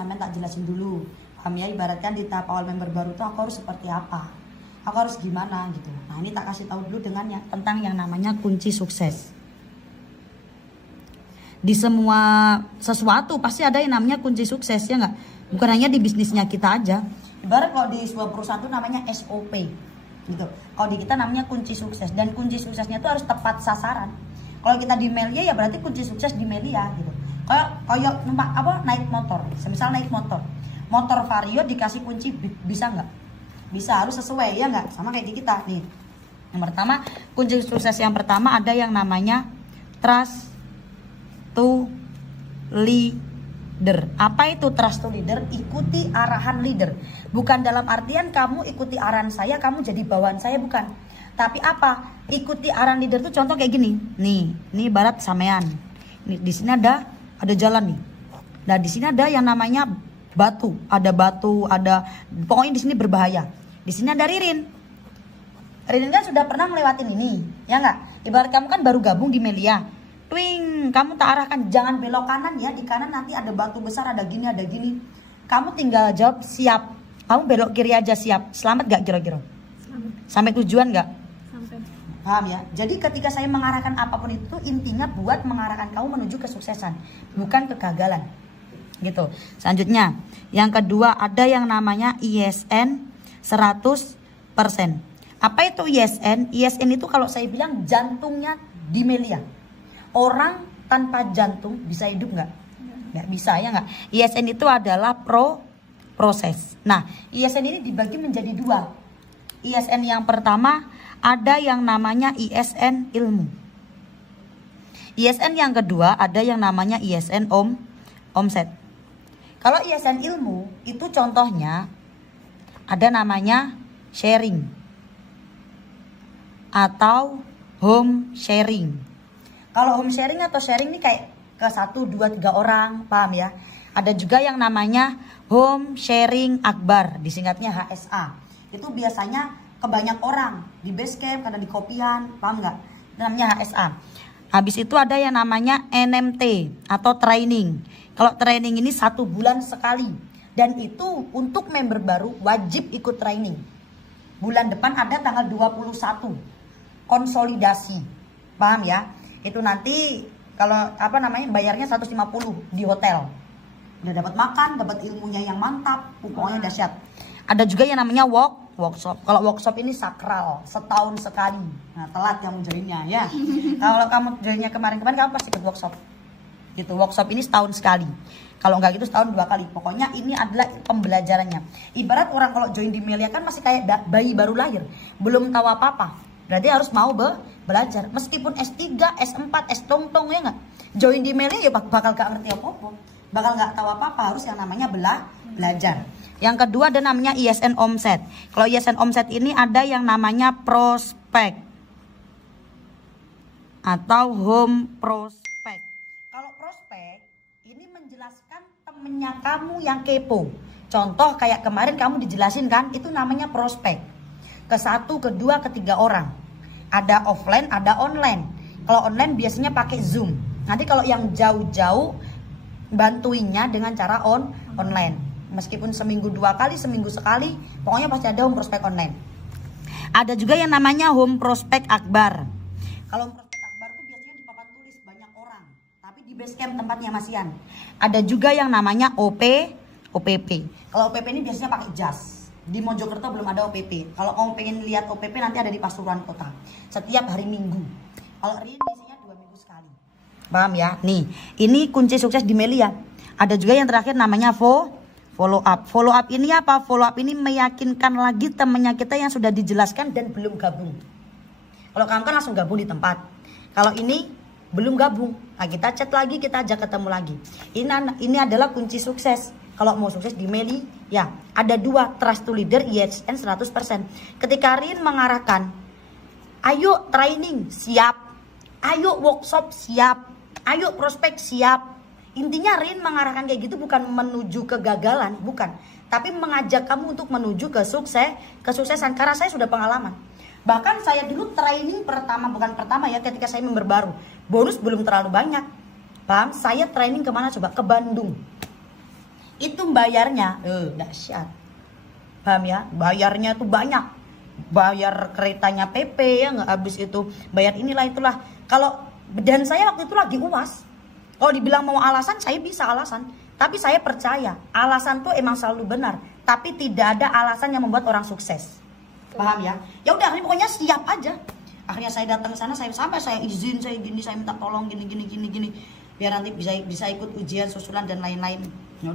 sampai tak jelasin dulu. Paham ya, ibaratkan di tahap awal member baru tuh aku harus seperti apa, aku harus gimana gitu. Nah ini tak kasih tahu dulu dengannya tentang yang namanya kunci sukses. Di semua sesuatu pasti ada yang namanya kunci sukses, ya nggak? Bukan hanya di bisnisnya kita aja. Ibarat kalau di sebuah perusahaan itu namanya SOP gitu. Kalau di kita namanya kunci sukses, dan kunci suksesnya itu harus tepat sasaran. Kalau kita di Melia ya berarti kunci sukses di Melia gitu. Kayak numpak apa, naik motor, semisal naik motor Vario dikasih kunci bisa nggak? Bisa, harus sesuai, ya nggak? Sama kayak di kita nih. Yang pertama, kunci sukses yang pertama ada yang namanya trust to leader. Apa itu trust to leader? Ikuti arahan leader. Bukan dalam artian kamu ikuti arahan saya, kamu jadi bawahan saya, bukan. Tapi apa? Ikuti arahan leader tuh contoh kayak gini. Nih, ini ibarat sampean. Di sini ada jalan nih. Nah, di sini ada yang namanya batu, ada pokoknya di sini berbahaya. Di sini ada Ririn. Ririn kan sudah pernah melewatin ini, ya nggak? Ibarat kamu kan baru gabung di Melia. Twing, kamu tak arahkan, jangan belok kanan ya, di kanan nanti ada batu besar, ada gini. Kamu tinggal jawab siap. Kamu belok kiri aja, siap. Selamat gak kira-kira? Sampai tujuan gak? Sampai. Paham ya? Jadi ketika saya mengarahkan apapun itu, intinya buat mengarahkan kamu menuju kesuksesan, bukan kegagalan. Gitu. Selanjutnya, yang kedua ada yang namanya ISN 100%. Apa itu ISN? ISN itu kalau saya bilang jantungnya di Melia. Orang tanpa jantung bisa hidup nggak? Nggak bisa, ya nggak? ISN itu adalah proses. Nah, ISN ini dibagi menjadi dua. ISN yang pertama ada yang namanya ISN ilmu. ISN yang kedua ada yang namanya ISN omset. Kalau ISN ilmu itu contohnya ada namanya sharing atau home sharing. Kalau home sharing atau sharing ini kayak ke 1, 2, 3 orang, paham ya? Ada juga yang namanya home sharing akbar, disingkatnya HSA. Itu biasanya ke banyak orang di base camp, kadang di kopian, paham nggak? Itu namanya HSA. Habis itu ada yang namanya NMT atau training. Kalau training ini 1 bulan sekali. Dan itu untuk member baru wajib ikut training. Bulan depan ada tanggal 21. Konsolidasi. Paham ya? Itu nanti kalau bayarnya 150 di hotel. Udah dapat makan, dapat ilmunya yang mantap, pokoknya dahsyat. Ada juga yang namanya workshop. Kalau workshop ini sakral, setahun sekali. Nah, telat kamu joinnya ya. Kalau kamu joinnya kemarin-kemarin kamu pasti ikut workshop. Gitu, workshop ini setahun sekali. Kalau enggak gitu setahun 2 kali. Pokoknya ini adalah pembelajarannya. Ibarat orang kalau join di Melia kan masih kayak bayi baru lahir, belum tahu apa-apa. Berarti harus mau belajar. Meskipun S3, S4, S-tong-tong, ya enggak? Join di Melia ya bakal gak ngerti apa-apa. Bakal gak tahu apa-apa, harus yang namanya belajar. Yang kedua ada namanya ISN omset. Kalau ISN omset ini ada yang namanya prospek atau home prospek. Kalau prospek ini menjelaskan temennya kamu yang kepo. Contoh kayak kemarin kamu dijelasin kan, itu namanya prospek. Ke 1, ke 2, ke 3 orang. Ada offline, ada online. Kalau online biasanya pakai Zoom. Nanti kalau yang jauh-jauh bantuinnya dengan cara online. Meskipun seminggu 2 kali, seminggu sekali, pokoknya pasti ada home prospek online. Ada juga yang namanya home prospek akbar. Kalau home prospek akbar itu biasanya di papan tulis banyak orang, tapi di base camp tempatnya masian. Ada juga yang namanya OPP. Kalau OPP ini biasanya pakai jas. Di Mojokerto belum ada OPP. Kalau kamu pengen lihat OPP nanti ada di Pasuruan Kota. Setiap hari Minggu. Kalau Rin biasanya 2 minggu sekali. Paham ya? Nih, ini kunci sukses di Melia. Ada juga yang terakhir namanya follow up. Follow up ini apa? Follow up ini meyakinkan lagi temannya kita yang sudah dijelaskan dan belum gabung. Kalau kamu kan langsung gabung di tempat. Kalau ini belum gabung, nah kita chat lagi, kita ajak ketemu lagi. Ini adalah kunci sukses. Kalau mau sukses di Meli, ya ada 2, trust to leader, ISN 100%. Ketika Rin mengarahkan, ayo training siap, ayo workshop siap, ayo prospek siap. Intinya Rin mengarahkan kayak gitu bukan menuju kegagalan, bukan. Tapi mengajak kamu untuk menuju kesuksesan. Karena saya sudah pengalaman. Bahkan saya dulu training bukan pertama ya, ketika saya member baru. Bonus belum terlalu banyak. Paham? Saya training kemana coba? Ke Bandung. itu bayarnya dahsyat. Paham ya? Bayarnya tuh banyak. Bayar keretanya PP ya nggak, habis itu bayar inilah itulah. Kalau dan saya waktu itu lagi UAS. Kalau dibilang mau alasan, saya bisa alasan. Tapi saya percaya alasan tuh emang selalu benar. Tapi tidak ada alasan yang membuat orang sukses. Paham ya? Ya udah, pokoknya siap aja. Akhirnya saya datang ke sana, saya izin, saya gini, saya minta tolong gini. Biar nanti bisa ikut ujian susulan dan lain-lain.